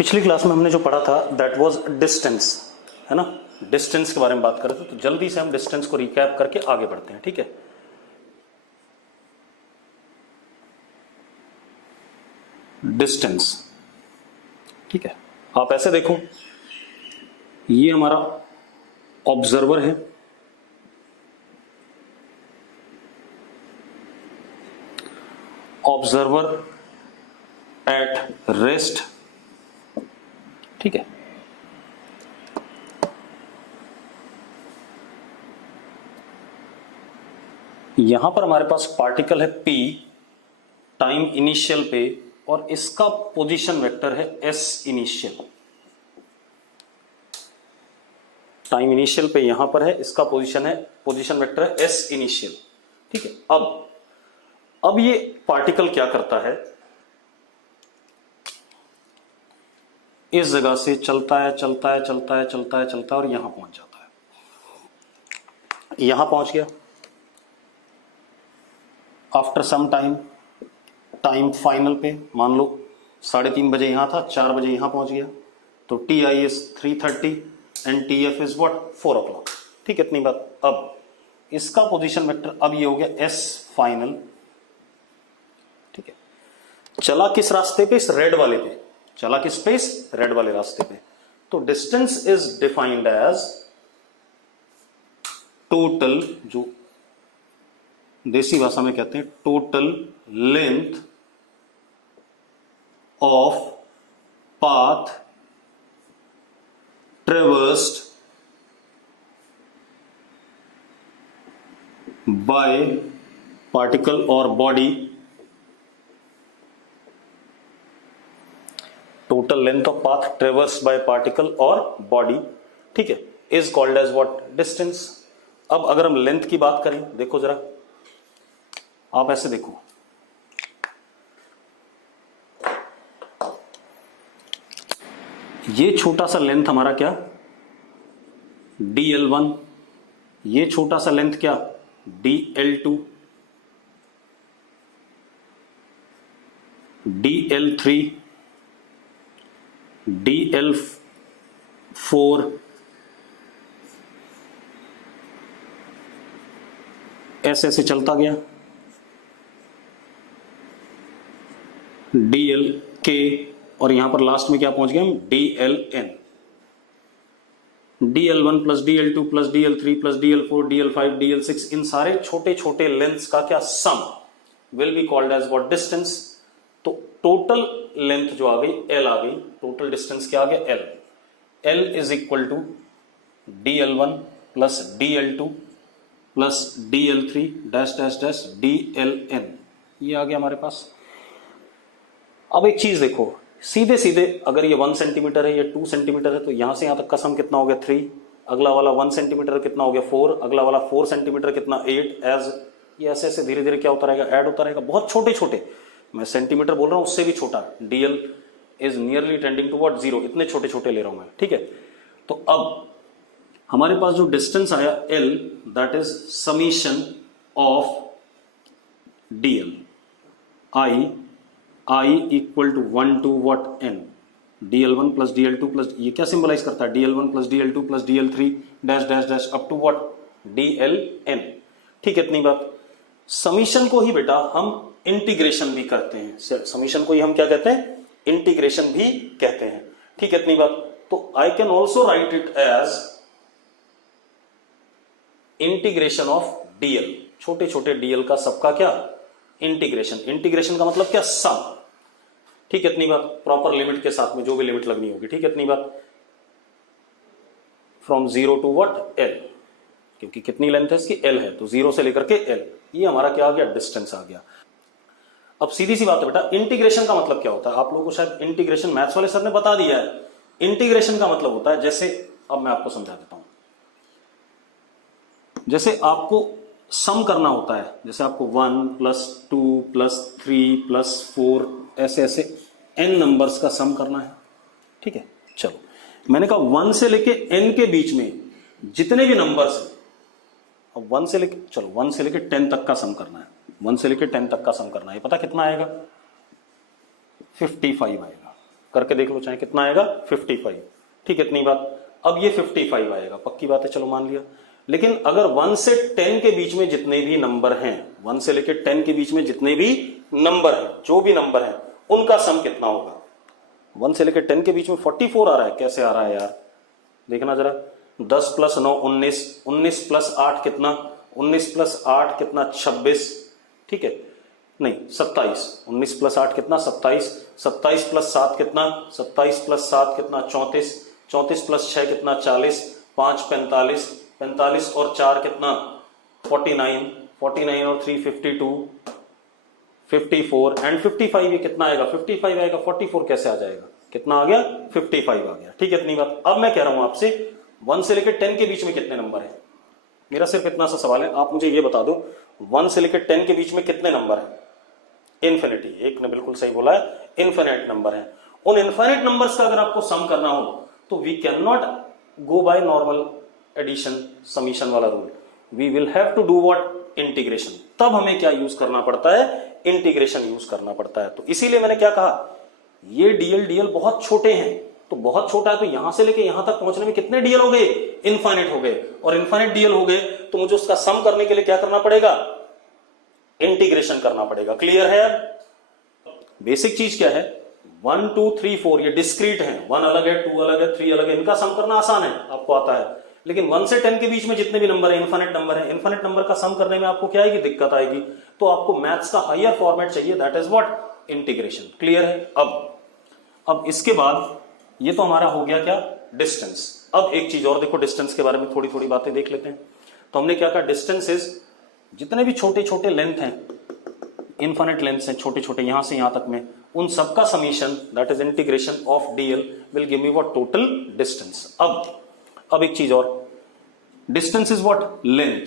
पिछली क्लास में हमने जो पढ़ा था दैट वाज डिस्टेंस, है ना। डिस्टेंस के बारे में बात कर रहे थे, तो जल्दी से हम डिस्टेंस को रिकैप करके आगे बढ़ते हैं, ठीक है। डिस्टेंस, ठीक है। आप ऐसे देखो, ये हमारा ऑब्जर्वर है, ऑब्जर्वर एट रेस्ट, ठीक है। यहां पर हमारे पास पार्टिकल है P टाइम इनिशियल पे, और इसका पोजीशन वेक्टर है S इनिशियल। टाइम इनिशियल पे यहां पर है, इसका पोजीशन वेक्टर है S इनिशियल, ठीक है। अब ये पार्टिकल क्या करता है, इस जगह से चलता है और यहां पहुंच जाता है। यहां पहुंच गया, आफ्टर सम टाइम फाइनल पे मान लो 3:30 बजे यहां था, 4 बजे यहां पहुंच गया, तो TI is 3:30 and TF is what 4 o'clock, ठीक है। इतनी बात। अब इसका पोजीशन वेक्टर अब ये हो गया S फाइनल, ठीक है। चला किस रास्ते पे, इस रेड वाले पे चला, किस पे, इस रेड वाले रास्ते पे। तो distance is defined as total, जो देसी भाषा में कहते हैं total length of path traversed by particle or body, total length of path traversed by particle or body, ठीक है, is called as what distance. अब अगर हम लेंथ की बात करें, देखो जरा, आप ऐसे देखो, ये छोटा सा लेंथ हमारा क्या, DL1, ये छोटा सा लेंथ क्या, DL2, DL3, DL4, ऐसे ऐसे चलता गया, DLK, और यहां पर लास्ट में क्या पहुंच गए हम, DLN। DL1 plus DL2 plus DL3 plus DL4 DL5 DL6, इन सारे छोटे छोटे लेंथ्स का क्या sum will be called as what distance. तो टोटल लेंथ जो आ गई L आ गई, टोटल डिस्टेंस क्या आ गया L। L is equal to DL1 plus DL2 plus DL3 dash dash dash DLN, ये आ गया हमारे पास। अब एक चीज देखो, सीधे सीधे अगर ये 1 सेंटीमीटर है, ये 2 सेंटीमीटर है, तो यहां से यहां तक का सम कितना हो गया 3, अगला वाला 1 सेंटीमीटर कितना हो गया 4, अगला वाला 4 सेंटीमीटर कितना 8, एज ये ऐसे ऐसे धीरे धीरे क्या होता रहेगा, ऐड होता रहेगा। बहुत छोटे छोटे, मैं सेंटीमीटर बोल रहा हूं, उससे भी छोटा, DL is nearly tending to what 0, इतने छोटे छोटे ले रहा हूं मैं, ठीक है। तो अब हमारे पास जो डिस्टेंस आया L, that is summation of DL, I equal to 1 to what N, DL1 plus DL2 plus, ये क्या सिंबलाइज करता है, DL1 plus DL2 plus DL3 dash dash डैश अप टू व्हाट DLN, ठीक है। इतनी बात। समीशन को ही बेटा हम इंटीग्रेशन भी करते हैं, समीशन को ही हम क्या कहते हैं, इंटीग्रेशन भी कहते हैं, ठीक है। इतनी बात। तो I can also write it as integration of DL, छोटे छोटे DL का सबका क्या इंटीग्रेशन। इंटीग्रेशन का मतलब क्या, सम, ठीक है। इतनी बात। प्रॉपर लिमिट के साथ में जो भी लिमिट लगनी होगी, ठीक है। इतनी बात। फ्रॉम 0 टू व्हाट L, क्योंकि कितनी लेंथ है इसकी, L है, तो 0 से लेकर के L, ये हमारा क्या आ गया, डिस्टेंस आ गया। अब सीधी सी बात है बेटा, इंटीग्रेशन का मतलब क्या होता है, आप लोगों को शायद इंटीग्रेशन मैथ्स वाले सर ने बता दिया है। इंटीग्रेशन का मतलब होता है, जैसे अब मैं आपको समझा देता हूं, जैसे आपको सम करना होता है, जैसे आपको 1 प्लस 2 प्लस 3 प्लस 4 ऐसे ऐसे n नंबर्स का सम करना है, ठीक है। चलो, मैंने कहा 1 से लेके n के बीच में जितने भी नंबर्स हैं, अब 1 से लेके 10 तक का सम करना है, 1 से लेके 10 तक का सम करना है, पता कितना आएगा, 55 आएगा, करके देख लो चाहे कितना आएगा 55, ठीक है इतनी बात। अब ये 55 आएगा, पक्की बात है, चलो मान लिया। लेकिन अगर 1 से 10 के बीच में जितने भी नंबर हैं, 1 से लेकर 10 के बीच में जितने भी नंबर हैं, जो भी नंबर हैं, उनका सम कितना होगा? 1 से लेकर 10 के बीच में 44 आ रहा है, कैसे आ रहा है यार? देखना जरा, 10 + 9 19, 19 + 8 कितना? 19 + 8 कितना? 26, ठीक है, नहीं 27, 19 + 8 कितना? 27, 27 + 7 कितना? 27 + 7 कितना? 34, 34 + 6 कितना? 40, 5 45, 45 और 4 कितना? 49, 49 और 3 52, 54 एंड 55, ये कितना आएगा? 55 आएगा। 44 कैसे आ जाएगा? कितना आ गया? 55 आ गया, ठीक है इतनी बात। अब मैं कह रहा हूं आपसे 1 से लेकर 10 के बीच में कितने नंबर है? मेरा सिर्फ इतना सा सवाल है, आप मुझे ये बता दो 1 से लेकर 10 के बीच में कितने नंबर है? इन्फिनिटी, एक ने बिल्कुल सही बोला है, इन्फिनिट नंबर है। उन इन्फिनिट नंबर्स का अगर आपको सम करना हो तो we can not go by normal addition summation वाला rule, we will have to do what? Integration. तब हमें क्या यूज करना पड़ता है? इंटीग्रेशन यूज करना पड़ता है। तो इसीलिए मैंने क्या कहा, ये डीएल बहुत छोटे हैं, तो बहुत छोटा है तो यहां से लेके यहां तक पहुंचने में कितने डीएल हो गए? इनफाइनाइट हो गए। और इनफाइनाइट डीएल हो गए तो मुझे उसका सम करने के लिए क्या करना पड़ेगा? इंटीग्रेशन करना पड़ेगा। क्लियर है? बेसिक चीज क्या है, 1 2 3 4 ये डिस्क्रीट है, 1 अलग है, 2 अलग है, 3 अलग है, इनका सम करना आसान है, आपको आता है। लेकिन 1 से 10 के बीच में जितने भी नंबर है, इनफाइनाइट नंबर है, इनफाइनाइट नंबर का सम करने में आपको क्या आएगी? दिक्कत आएगी। तो आपको मैथ्स का हायर फॉर्मेट चाहिए, that is what? Integration. Clear है? अब इसके बाद ये तो हमारा हो गया क्या? डिस्टेंस। अब एक चीज और देखो, डिस्टेंस के बारे में थोड़ी थोड़ी बातें देख लेते हैं। तो हमने क्या कहा, डिस्टेंस इज जितने भी छोटे छोटे लेंथ हैं, इनफाइनाइट लेंथ हैं छोटे छोटे, यहां से यहां तक में, उन सबका summation that is integration of DL will give me what? Total distance. अब एक चीज और, distance is what? Length.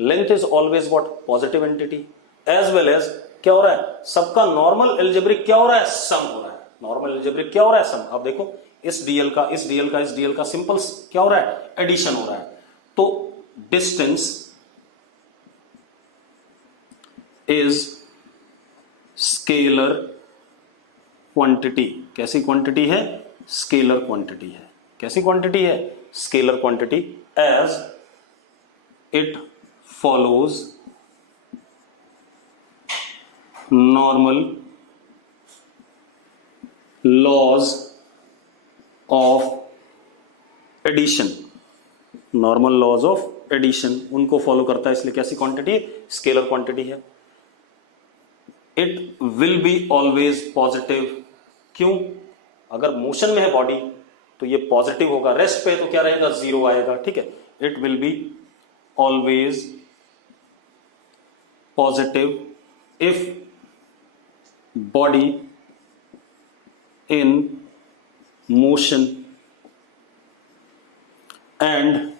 Length is always what? Positive entity. As well as क्या हो रहा है? सबका नॉर्मल एल्जेब्रिक क्या हो रहा है? सम हो रहा है। नॉर्मल एल्जेब्रिक क्या हो रहा है? सम। अब देखो, इस डीएल का इस डीएल का इस डीएल का सिंपल क्या हो रहा है? एडिशन हो रहा है। तो डिस्टेंस इज स्केलर क्वांटिटी। कैसी क्वांटिटी है? स्केलर क्वांटिटी है। कैसी क्वांटिटी है? Scalar quantity. As it follows normal laws of addition. Normal laws of addition उनको फॉलो करता है, इसलिए कैसी क्वांटिटी? स्केलर क्वांटिटी है। It will be always positive. क्यों? अगर मोशन में है बॉडी तो ये पॉजिटिव होगा, रेस्ट पे तो क्या रहेगा? 0 आएगा, ठीक है। It will be always positive if body in motion and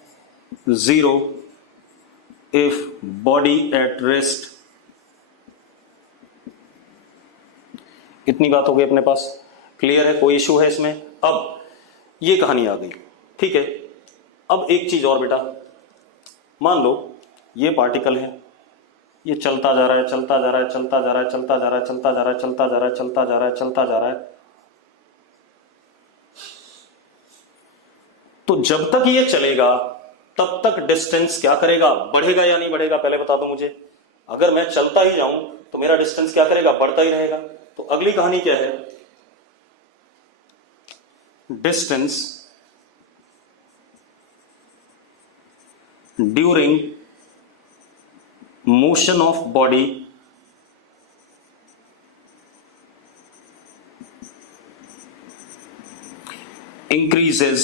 0 if body at rest। इतनी बात हो गई अपने पास, क्लियर है? कोई इश्यू है इसमें? अब ये कहानी आ गई, ठीक है। अब एक चीज और बेटा, मान लो ये पार्टिकल है, ये चलता जा रहा है, चलता जा रहा है, चलता जा रहा है, चलता जा रहा है, चलता जा रहा है, चलता जा रहा है, चलता जा रहा है, चलता जा रहा है। तो जब तक ये चलेगा तब तक डिस्टेंस क्या करेगा? बढ़ेगा या नहीं बढ़ेगा? पहले बता दो मुझे। अगर मैं चलता ही जाऊं तो मेरा डिस्टेंस क्या करेगा? बढ़ता ही रहेगा। तो अगली कहानी क्या है? Distance during motion of body increases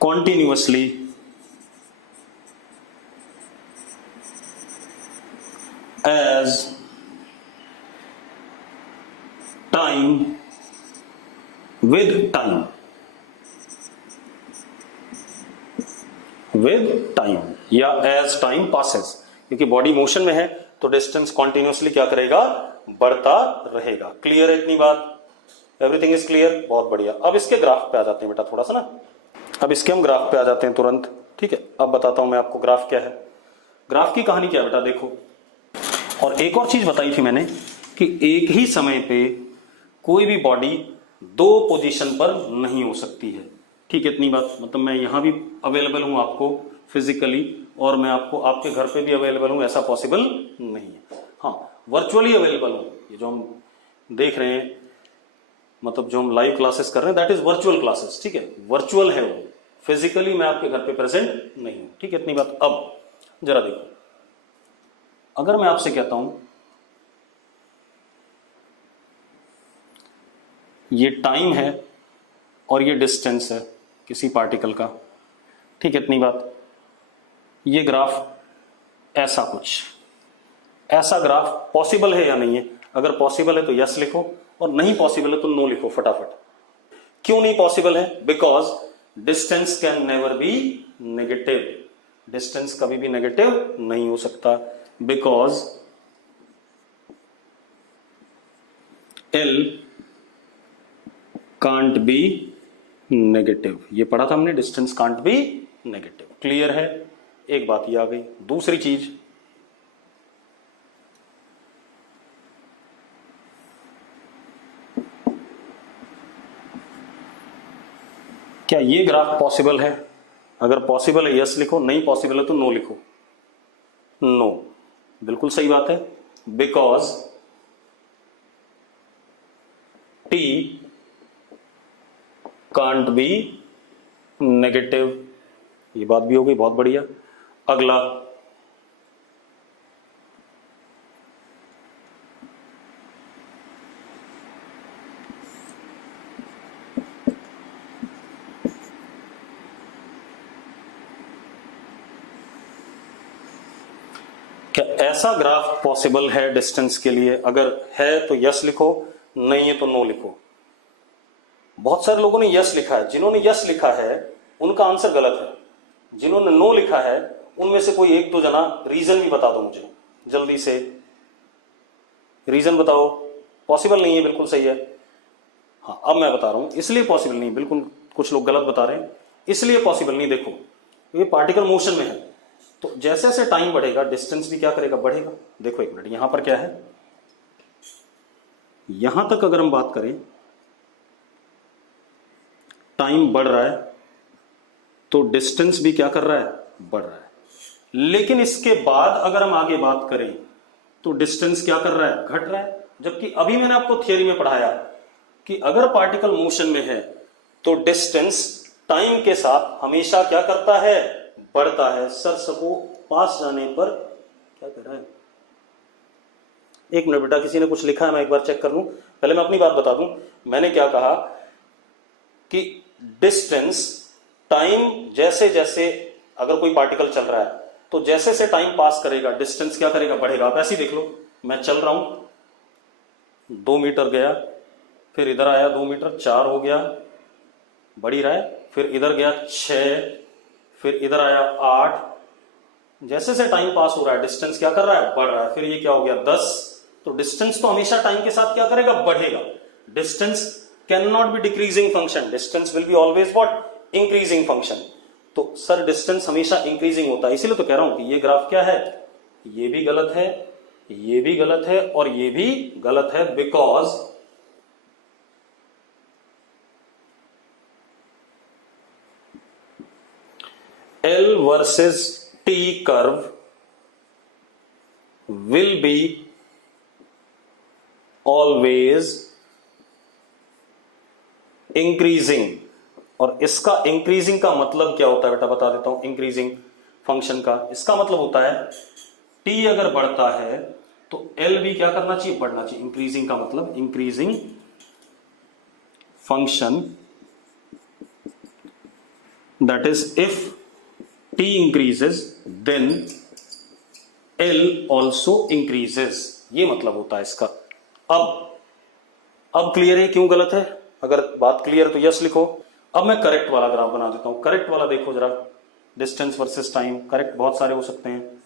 continuously as time with time या as time passes, क्योंकि बॉडी मोशन में है तो डिस्टेंस कॉन्टिन्यूसली क्या करेगा? बढ़ता रहेगा। क्लियर है इतनी बात? Everything is clear? बहुत बढ़िया। अब इसके ग्राफ पे आ जाते हैं बेटा थोड़ा सा ना, अब इसके हम ग्राफ पे आ जाते हैं तुरंत, ठीक है। अब बताता हूं मैं आपको ग्राफ क्या है। ग्राफ की कहानी क्या है बेटा? देखो, और एक और चीज बताई थी मैंने कि एक ही समय पे कोई भी बॉडी दो पोजीशन पर नहीं हो सकती है। ठीक है, इतनी बात, मतलब मैं यहां भी अवेलेबल हूं आपको फिजिकली और मैं आपको आपके घर पे भी अवेलेबल हूं, ऐसा पॉसिबल नहीं है। हाँ, वर्चुअली अवेलेबल हूं। ये जो हम देख रहे हैं, मतलब जो हम लाइव क्लासेस कर रहे हैं, दैट इज वर्चुअल क्लासेस। ठीक है, वर्चुअल है वो, फिजिकली मैं आपके घर पे प्रेजेंट नहीं हूं। ठीक है, इतनी बात। अब जरा देखो, अगर मैं आपसे कहता हूं ये टाइम है और ये डिस्टेंस है किसी पार्टिकल का, ठीक है, इतनी बात। ये ग्राफ ऐसा कुछ, ऐसा ग्राफ पॉसिबल है या नहीं है? अगर पॉसिबल है तो यस लिखो और नहीं पॉसिबल है तो नो लिखो फटाफट। क्यों नहीं पॉसिबल है? Because distance can never be negative. Distance कभी भी नेगेटिव नहीं हो सकता, because L can't be negative. ये पढ़ा था हमने, distance can't be negative. Clear है? एक बात ये आ गई। दूसरी चीज, क्या ये ग्राफ पॉसिबल है? अगर पॉसिबल है यस लिखो, नहीं पॉसिबल है तो नो लिखो। नो, बिल्कुल सही बात है, because T can't be negative. ये बात भी हो गई, बहुत बढ़िया। अगला, क्या ऐसा ग्राफ पॉसिबल है डिस्टेंस के लिए? अगर है तो यस लिखो, नहीं है तो नो लिखो। बहुत सारे लोगों ने यस लिखा है। जिन्होंने यस लिखा है उनका आंसर गलत है। जिन्होंने नो लिखा है उनमें से कोई एक दो जना रीजन भी बता दो मुझे, जल्दी से रीजन बताओ। पॉसिबल नहीं है, बिल्कुल सही है। हाँ, अब मैं बता रहा हूं इसलिए पॉसिबल नहीं, बिल्कुल कुछ लोग गलत बता रहे हैं, इसलिए पॉसिबल नहीं। देखो, ये पार्टिकल मोशन में है, तो जैसे जैसे टाइम बढ़ेगा डिस्टेंस भी क्या करेगा? बढ़ेगा। देखो एक मिनट, यहां पर क्या है, यहां तक अगर हम बात करें टाइम बढ़ रहा है तो डिस्टेंस भी क्या कर रहा है? बढ़ रहा है। लेकिन इसके बाद अगर हम आगे बात करें तो डिस्टेंस क्या कर रहा है? घट रहा है। जबकि अभी मैंने आपको थियरी में पढ़ाया कि अगर पार्टिकल मोशन में है तो डिस्टेंस टाइम के साथ हमेशा क्या करता है? बढ़ता है। सर सबको पास जाने पर क्या कर रहा है? एक मिनट बेटा, किसी ने कुछ लिखा है, मैं एक बार चेक कर लूं। पहले मैं अपनी बात बता दूं, मैंने क्या कहा कि डिस्टेंस टाइम, जैसे जैसे अगर कोई पार्टिकल चल रहा है तो जैसे से टाइम पास करेगा डिस्टेंस क्या करेगा? बढ़ेगा। आप ऐसे ही देख लो, मैं चल रहा हूं, 2 मीटर गया, फिर इधर आया 2 मीटर, 4 हो गया, बढ़ ही रहा है, फिर इधर गया 6, फिर इधर आया 8। जैसे से टाइम पास हो रहा है डिस्टेंस क्या कर रहा है? बढ़ रहा है। फिर ये क्या हो गया? 10। तो डिस्टेंस तो हमेशा टाइम के साथ क्या करेगा? बढ़ेगा। Distance can not be decreasing function, distance will be always what? Increasing function. तो सर डिस्टेंस हमेशा इंक्रीजिंग होता है, इसीलिए तो कह रहा हूं कि ये ग्राफ क्या है? ये भी गलत है, ये भी गलत है और ये भी गलत है, because L versus T curve will be always increasing. और इसका इंक्रीजिंग का मतलब क्या होता है बेटा? बता देता हूं। इंक्रीजिंग फंक्शन का इसका मतलब होता है T अगर बढ़ता है तो L भी क्या करना चाहिए? बढ़ना चाहिए। इंक्रीजिंग का मतलब increasing function, that is if T increases then L also increases, ये मतलब होता है इसका। अब क्लियर है क्यों गलत है? अगर बात क्लियर है तो यस लिखो। अब मैं करेक्ट वाला ग्राफ बना देता हूं। करेक्ट वाला देखो जरा, डिस्टेंस वर्सेस टाइम। करेक्ट बहुत सारे हो सकते हैं,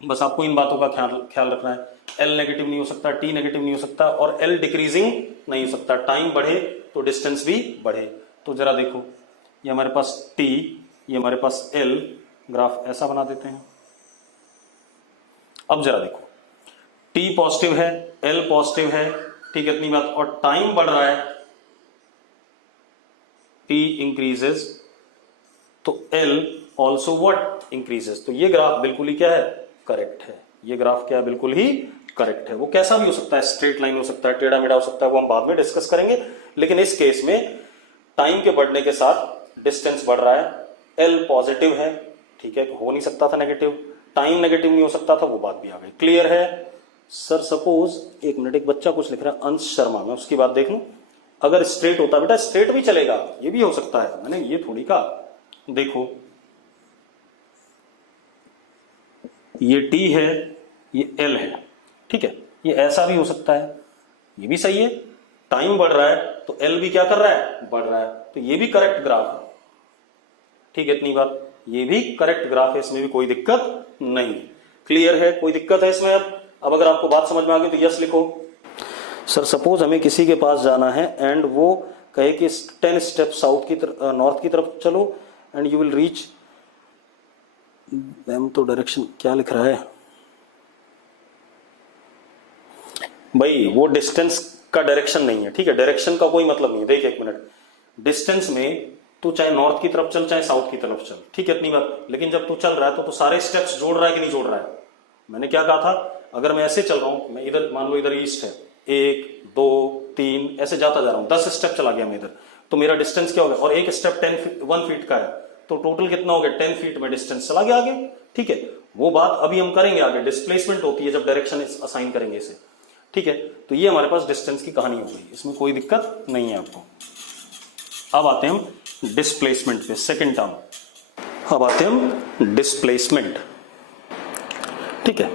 बस आपको इन बातों का ख्याल रखना है। L नेगेटिव नहीं हो सकता, T नेगेटिव नहीं हो सकता और L डिक्रीजिंग नहीं हो सकता। टाइम बढ़े तो डिस्टेंस भी बढ़े। तो जरा देखो, ये हमारे पास T, ये हमारे पास L, ग्राफ ऐसा बना देते हैं। अब जरा देखो, T पॉजिटिव है, L पॉजिटिव है, ठीक है, इतनी बात। और टाइम बढ़ रहा है, T इंक्रीजेस, तो L ऑल्सो व्हाट इंक्रीजेस। तो ये ग्राफ बिल्कुल ही क्या है, करेक्ट है। ये ग्राफ क्या है, बिल्कुल ही करेक्ट है। वो कैसा भी हो सकता है, स्ट्रेट लाइन हो सकता है, टेढ़ा मेढ़ा हो सकता है, वो हम बाद में डिस्कस करेंगे। लेकिन इस केस में टाइम के बढ़ने के साथ डिस्टेंस बढ़ रहा है, L पॉजिटिव है, ठीक है, हो नहीं सकता था नेगेटिव, टाइम नेगेटिव नहीं हो सकता था, वो बात भी आ गई। क्लियर है सर? सपोज एक मिनट, एक बच्चा कुछ लिख रहा है, अंश शर्मा, मैं उसकी बात देख लूं। अगर स्ट्रेट होता, बेटा स्ट्रेट भी चलेगा, ये भी हो सकता है, मैंने ये थोड़ी कहा। देखो ये T है, ये L है, ठीक है, ये ऐसा भी हो सकता है, ये भी सही है। टाइम बढ़ रहा है तो L भी क्या कर रहा है, बढ़ रहा है, तो ये भी करेक्ट ग्राफ है, ठीक है, इतनी बात। ये भी करेक्ट ग्राफ है, इसमें भी कोई दिक्कत नहीं। क्लियर है? कोई दिक्कत है इसमें? अब अगर आपको बात समझ में आ गई तो यस लिखो। सर सपोज हमें किसी के पास जाना है एंड वो कहे कि 10 स्टेप साउथ की तरफ, नॉर्थ की तरफ चलो and you will reach, ma'am तो डायरेक्शन क्या लिख रहा है भाई, वो डिस्टेंस का डायरेक्शन नहीं है, ठीक है, डायरेक्शन का कोई मतलब नहीं है। देख एक मिनट, डिस्टेंस में तू चाहे नॉर्थ की तरफ चल चाहे साउथ की तरफ चल, ठीक है, इतनी बात। लेकिन जब तू चल रहा है तो तू सारे स्टेप्स जोड़ रहा है कि नहीं जोड़ रहा है? मैंने क्या कहा था, अगर मैं ऐसे चल रहा हूं, मैं इधर मान लो इधर ईस्ट है, 1 2 3 ऐसे जाता जा रहा हूं, 10 स्टेप चला गया मैं इधर, तो मेरा डिस्टेंस क्या हो गया, और एक स्टेप 1 फीट का है, तो टोटल कितना हो गया, 10 फीट में डिस्टेंस चला गया आगे, ठीक है। वो बात अभी हम करेंगे आगे, डिस्प्लेसमेंट होती है जब डायरेक्शन असाइन करेंगे इसे, ठीक है। तो ये हमारे पास डिस्टेंस की कहानी हो गई, इसमें कोई दिक्कत नहीं है आपको। अब आते हैं हम डिस्प्लेसमेंट पे, सेकेंड टर्म। अब आते हैं हम डिस्प्लेसमेंट, ठीक है।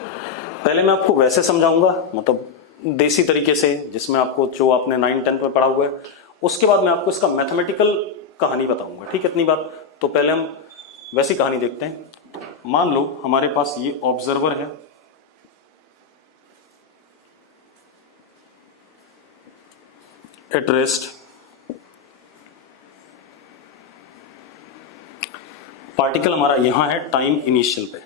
पहले मैं आपको वैसे समझाऊंगा, मतलब देसी तरीके से, जिसमें आपको जो आपने 9-10 में पढ़ा हुआ है, उसके बाद मैं आपको इसका मैथमेटिकल कहानी बताऊंगा, ठीक है, इतनी बात। तो पहले हम वैसी कहानी देखते हैं। मान लो हमारे पास ये ऑब्जर्वर है, एट रेस्ट, पार्टिकल हमारा यहां है टाइम इनिशियल पे,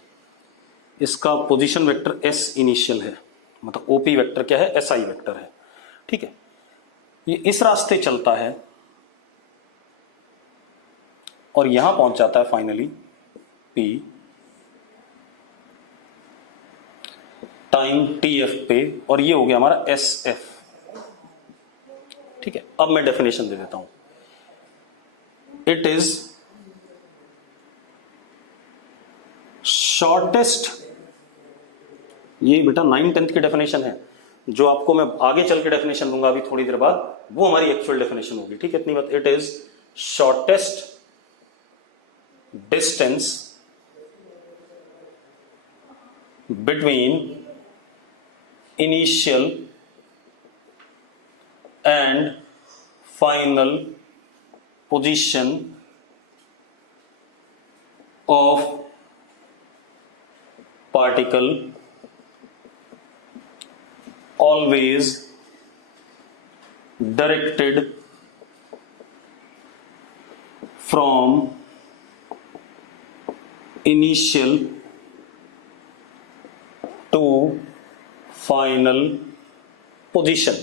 इसका पोजीशन वेक्टर एस इनिशियल है, मतलब ओपी वेक्टर क्या है, एसआई वेक्टर है, ठीक है। ये इस रास्ते चलता है और यहां पहुंच जाता है finally P, time T F पे, और ये हो गया हमारा एस एफ, ठीक है। अब मैं डेफिनेशन दे देता हूं, इट इज शॉर्टेस्ट, ये बेटा 9-10 की डेफिनेशन है, जो आपको मैं आगे चल के डेफिनेशन दूंगा अभी थोड़ी देर बाद, वो हमारी एक्चुअल डेफिनेशन होगी, ठीक है, इतनी बात। It is shortest distance between initial and final position of particle always directed from initial to final position,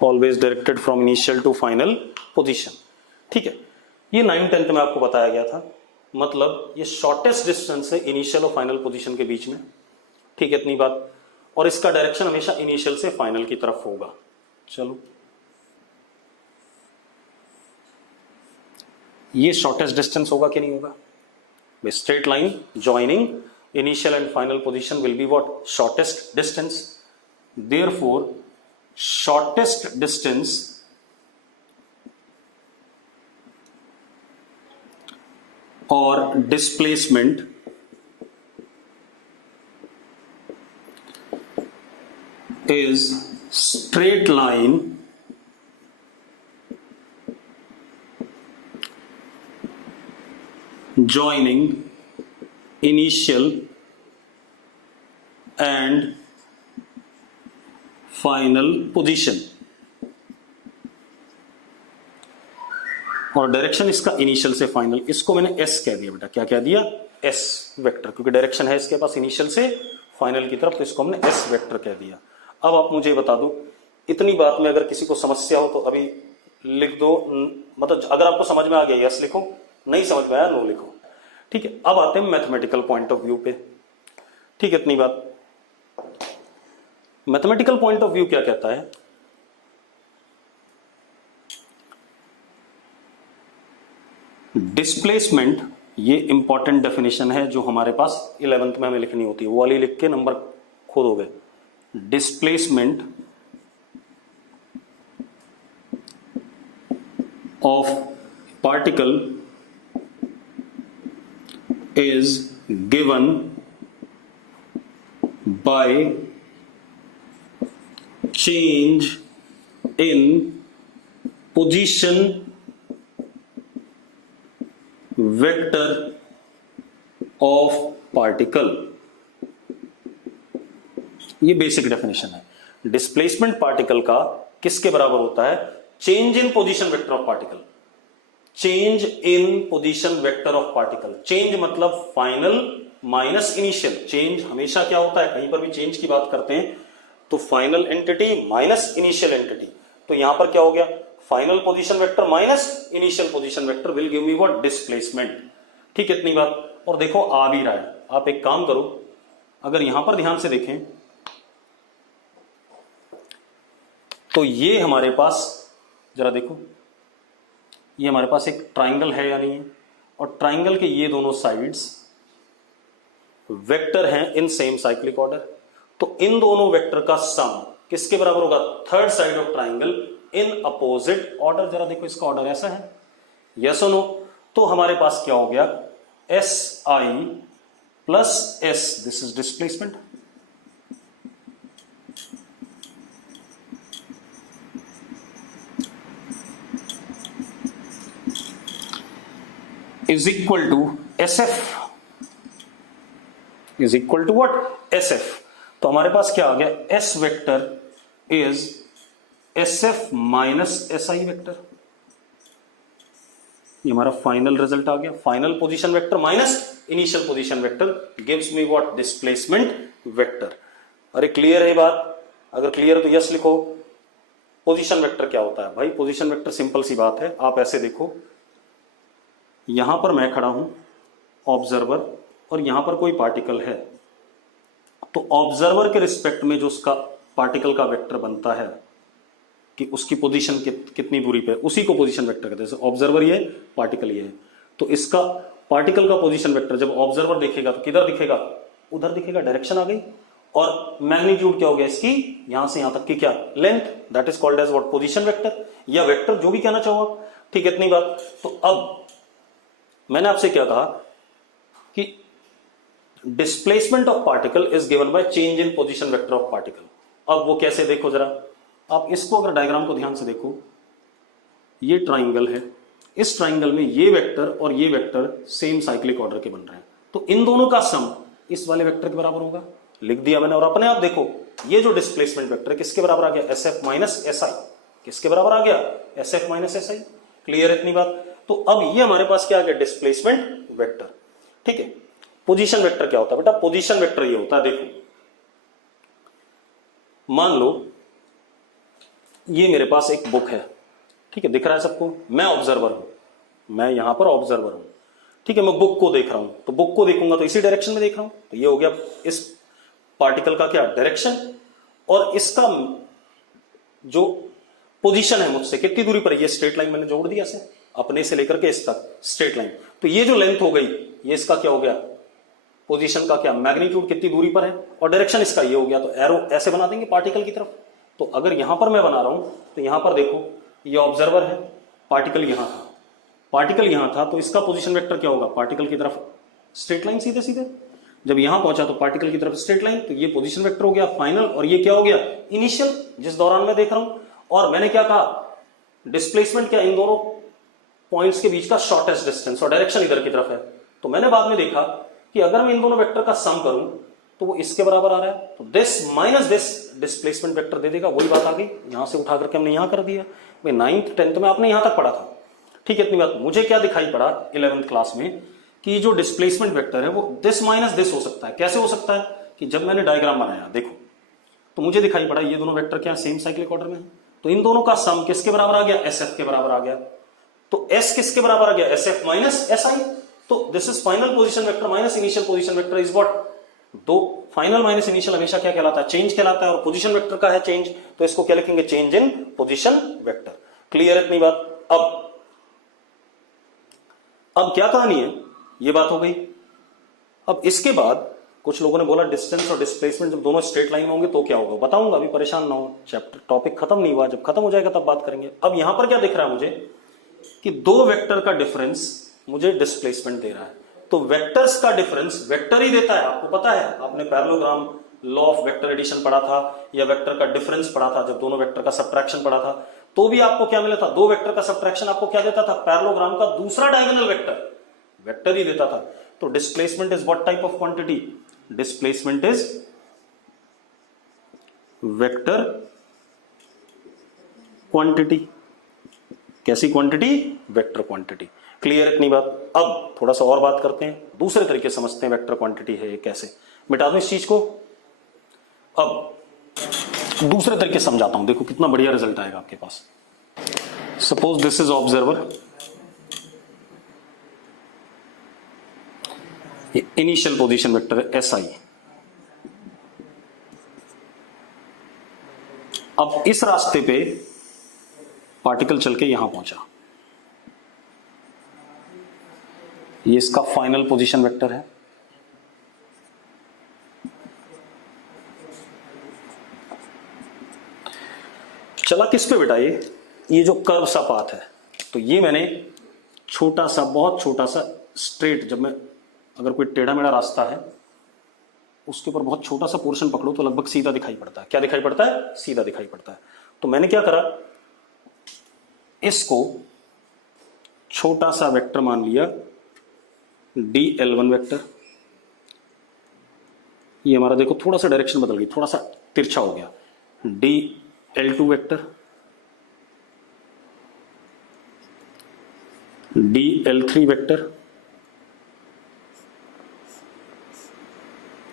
always directed from initial to final position, ठीक है। ये 9-10 में आपको बताया गया था, मतलब ये शॉर्टेस्ट डिस्टेंस है इनिशियल और फाइनल पोजीशन के बीच में, ठीक है, इतनी बात। और इसका डायरेक्शन हमेशा इनिशियल से फाइनल की तरफ होगा। चलो, ये शॉर्टेस्ट डिस्टेंस होगा कि नहीं होगा? Straight line joining initial and final position will be what, shortest distance. Therefore shortest distance और displacement is straight line joining initial and final position, और डायरेक्शन इसका इनिशियल से फाइनल, इसको मैंने एस कह दिया बेटा, क्या कह दिया, एस वेक्टर, क्योंकि डायरेक्शन है इसके पास इनिशियल से फाइनल की तरफ, तो इसको हमने एस वेक्टर कह दिया। अब आप मुझे बता दो, इतनी बात में अगर किसी को समस्या हो तो अभी लिख दो, मतलब अगर आपको समझ में आ गया यस लिखो, नहीं समझ में आया नो लिखो। ठीक है, अब आते हैं मैथमेटिकल पॉइंट ऑफ व्यू पे। ठीक है, इतनी बात। मैथमेटिकल पॉइंट ऑफ व्यू क्या कहता है, डिस्प्लेसमेंट, ये इंपॉर्टेंट डेफिनेशन है जो हमारे पास 11th में हमें लिखनी होती है, वो वाली लिख के नंबर खो दोगे। Displacement of particle is given by change in position vector of particle. ये बेसिक डेफिनेशन है। डिस्प्लेसमेंट पार्टिकल का किसके बराबर होता है, change in position vector of particle. Change in position vector of particle, change मतलब फाइनल माइनस इनिशियल। चेंज हमेशा क्या होता है, कहीं पर भी चेंज की बात करते हैं तो final entity minus initial entity, तो यहां पर क्या हो गया, final position vector minus initial position vector will give me what, displacement. ठीक है, इतनी बात। और देखो आ भी रहा है, आप एक काम करो, अगर यहां पर ध्यान से देखें तो ये हमारे पास, जरा देखो, ये हमारे पास एक ट्राइंगल है या नहीं है, और ट्राइंगल के ये दोनों साइड्स वेक्टर हैं इन सेम साइक्लिक ऑर्डर, तो इन दोनों वेक्टर का सम किसके बराबर होगा, third side of triangle in opposite order. जरा देखो इसका ऑर्डर ऐसा है, यस और नो, तो हमारे पास क्या हो गया, S I plus S, this is displacement, is equal to S F, is equal to what, S F. तो हमारे पास क्या आ गया, S vector is S F minus S I vector. ये हमारा फाइनल रिजल्ट आ गया, final position vector minus initial position vector gives me what, displacement vector. अरे क्लियर है बात, अगर क्लियर है तो यस लिखो। पोजीशन वेक्टर क्या होता है भाई, पोजीशन वेक्टर सिंपल सी बात है, आप ऐसे देखो, यहां पर मैं खड़ा हूं ऑब्जर्वर, और यहां पर कोई पार्टिकल है, तो ऑब्जर्वर के रिस्पेक्ट में जो उसका पार्टिकल का वेक्टर बनता है कि उसकी पोजीशन कितनी दूरी पे, उसी को पोजीशन वेक्टर कहते हैं। जैसे ऑब्जर्वर ये है, पार्टिकल ये है, तो इसका पार्टिकल का पोजीशन वेक्टर जब ऑब्जर्वर देखेगा तो किधर दिखेगा, उधर दिखेगा, डायरेक्शन आ गई। और मैग्नीट्यूड क्या हो गया इसकी, यहां से यहां तक की क्या, length, that is called as what, position vector या वेक्टर, जो भी कहना चाहो आप। ठीक है, इतनी बात। तो अब मैंने आपसे क्या कहा कि displacement of particle is given by change in position vector of particle. अब वो कैसे, देखो जरा आप इसको, अगर डायग्राम को ध्यान से देखो, ये ट्राइंगल है, इस ट्राइंगल में ये वेक्टर और ये वेक्टर सेम साइक्लिक ऑर्डर के बन रहे हैं, तो इन दोनों का सम इस वाले वेक्टर के बराबर होगा, लिख दिया मैंने। और अपने आप देखो, ये जो डिस्प्लेसमेंट वेक्टर है किसके बराबर आ गया, एस एफ माइनस एस आई, किसके बराबर आ गया, एस एफ माइनस एस आई। क्लियर है इतनी बात। तो अब ये हमारे पास क्या आ गया, डिस्प्लेसमेंट वेक्टर। ठीक है, पोजीशन वेक्टर क्या होता है बेटा, पोजीशन वेक्टर ये होता है, देखो मान लो ये मेरे पास एक बुक है, ठीक है, दिख रहा है सबको, मैं ऑब्जर्वर हूं, मैं यहां पर ऑब्जर्वर हूं, ठीक है, मैं बुक को देख रहा हूं, तो बुक को देखूंगा तो इसी डायरेक्शन में देख रहा हूं, तो ये हो गया इस पार्टिकल का क्या, डायरेक्शन, और इसका जो पोजीशन है मुझसे कितनी दूरी पर, ये स्ट्रेट लाइन मैंने जोड़ दिया से अपने से लेकर के इस तक स्ट्रेट लाइन, तो ये जो लेंथ हो गई ये इसका क्या हो गया, पोजीशन का क्या, मैग्नीट्यूड कितनी दूरी पर है, और डायरेक्शन इसका ये हो गया। तो एरो ऐसे बना देंगे पार्टिकल की तरफ। तो अगर यहां पर मैं बना रहा हूं तो यहां पर देखो ये ऑब्जर्वर है, पार्टिकल यहां था, पार्टिकल यहां था, तो इसका पोजीशन वेक्टर क्या होगा, पार्टिकल की तरफ स्ट्रेट लाइन सीधे सीधे। जब यहां पहुंचा तो पार्टिकल की तरफ स्ट्रेट लाइन, तो ये पोजीशन वेक्टर हो गया फाइनल, और ये क्या हो गया, इनिशियल, जिस दौरान मैं देख रहा हूं। और मैंने क्या कहा, डिस्प्लेसमेंट क्या, इन दोनों पॉइंट्स के बीच का शॉर्टेस्ट डिस्टेंस, और डायरेक्शन इधर की तरफ है। तो मैंने बाद में देखा कि अगर मैं इन दोनों वेक्टर का सम करूं तो वो इसके बराबर आ रहा है, तो this minus this displacement vector दे देगा। वही बात आ गई, यहां से उठा करके हमने यहां कर दिया। भाई 9th 10th में आपने यहां तक पढ़ा था, ठीक है, इतनी बात। मुझे क्या दिखाई पड़ा 11th क्लास में कि जो डिस्प्लेसमेंट वेक्टर है वो दिस माइनस दिस हो सकता है। कैसे हो सकता है, कि जब मैंने डायग्राम बनाया देखो तो मुझे दिखाई पड़ा ये दोनों वेक्टर क्या सेम साइक्लिक ऑर्डर में है, तो इन दोनों का सम किसके बराबर आ गया, एसएफ के बराबर आ गया। तो एस किसके बराबर आ गया, एसएफ माइनस एसआई। तो this is final position vector minus initial position vector is what, दो फाइनल माइनस इनिशियल हमेशा क्या कहलाता है, चेंज कहलाता है, और पोजीशन वेक्टर का है चेंज, तो इसको क्या लिखेंगे, change in position vector. Clear है इतनी बात। अब क्या कहानी है, ये बात हो गई। अब इसके बाद कुछ लोगों ने बोला डिस्टेंस और डिस्प्लेसमेंट जब दोनों स्ट्रेट लाइन में होंगे तो क्या होगा, बताऊंगा, अभी परेशान ना हो, चैप्टर टॉपिक खत्म नहीं हुआ, जब खत्म हो जाएगा तब बात करेंगे। अब यहां पर क्या दिख रहा है मुझे कि दो वेक्टर का डिफरेंस मुझे डिस्प्लेसमेंट दे रहा है, तो वेक्टर्स का डिफरेंस वेक्टर ही देता है, आपको पता है, आपने parallelogram law of vector addition पढ़ा था, या वेक्टर का डिफरेंस पढ़ा था, जब दोनों वेक्टर का सब्ट्रैक्शन पढ़ा था, तो भी आपको क्या मिला था, दो वेक्टर का सब्ट्रैक्शन आपको क्या देता था, पैरेललोग्राम का दूसरा डायगोनल वेक्टर वेक्टर ही देता था। तो displacement is what type of quantity, displacement is vector quantity. कैसी क्वांटिटी, वेक्टर क्वांटिटी। क्लियर इतनी बात। अब थोड़ा सा और बात करते हैं, दूसरे तरीके समझते हैं वेक्टर क्वांटिटी है कैसे, मिटा दो इस चीज को। अब दूसरे तरीके समझाता हूं, देखो कितना बढ़िया रिजल्ट आएगा आपके पास। Suppose this is observer, initial position vector है एस आई। अब इस रास्ते पे पार्टिकल चल के यहां पहुंचा, ये इसका फाइनल पोजीशन वेक्टर है। चला किस पे बेटा, ये जो कर्व सा पाथ है, तो ये मैंने छोटा सा, बहुत छोटा सा स्ट्रेट, जब मैं अगर कोई टेढ़ा मेढ़ा रास्ता है उसके ऊपर बहुत छोटा सा पोर्शन पकड़ो तो लगभग सीधा दिखाई पड़ता है। क्या दिखाई पड़ता है, सीधा दिखाई पड़ता है। तो मैंने क्या करा, इसको छोटा सा वेक्टर मान लिया dl1 वेक्टर। ये हमारा देखो थोड़ा सा डायरेक्शन बदल गई, थोड़ा सा तिरछा हो गया, dl2 वेक्टर, dl3 वेक्टर।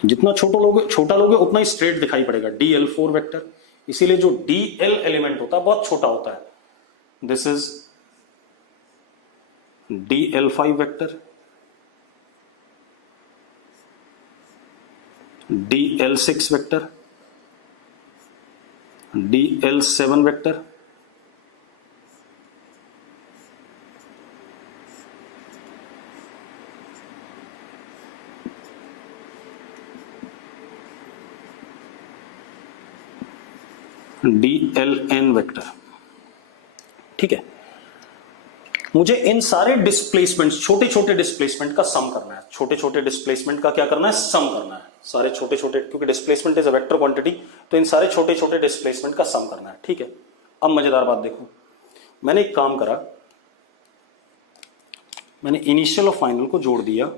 जितना छोटा लोगे उतना ही स्ट्रेट दिखाई पड़ेगा, dl4 वेक्टर। इसीलिए जो dl एलिमेंट होता है बहुत छोटा होता है, this is dl5 vector, dl6 vector, dl7 vector, dln vector. ठीक है, मुझे इन सारे डिस्प्लेसमेंट, छोटे छोटे डिस्प्लेसमेंट का सम करना है। छोटे छोटे डिस्प्लेसमेंट का क्या करना है, सम करना है। सारे छोटे छोटे, क्योंकि displacement is a vector quantity, तो इन सारे छोटे छोटे डिस्प्लेसमेंट का सम करना है। ठीक है, अब मजेदार बात देखो, मैंने एक काम करा, मैंने इनिशियल और फाइनल को जोड़ दिया